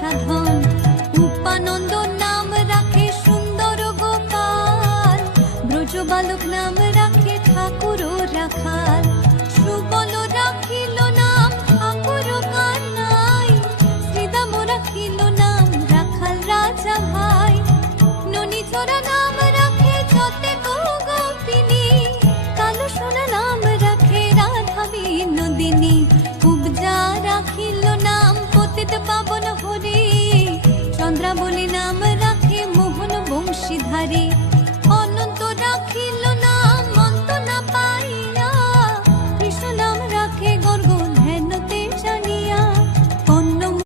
সাধন। উপানন্দ নাম রাখে সুন্দর গোপাল, ব্রজ বালক নাম রাখে ঠাকুর রাখাল। সুবল রাখিল নাম ঠাকুর কানাই, শ্রীদাম রাখিল নাম রাখাল রাজা ভাই। ননী চোরা নাম রাখে যতে গোপিনী, কালো সোনা নাম রাখে রাধা বিনোদিনী। কুবজা রাখিল নাম পতিত পাবন হরি, চন্দ্রাবলী নাম রাখে মোহন বংশীধারী।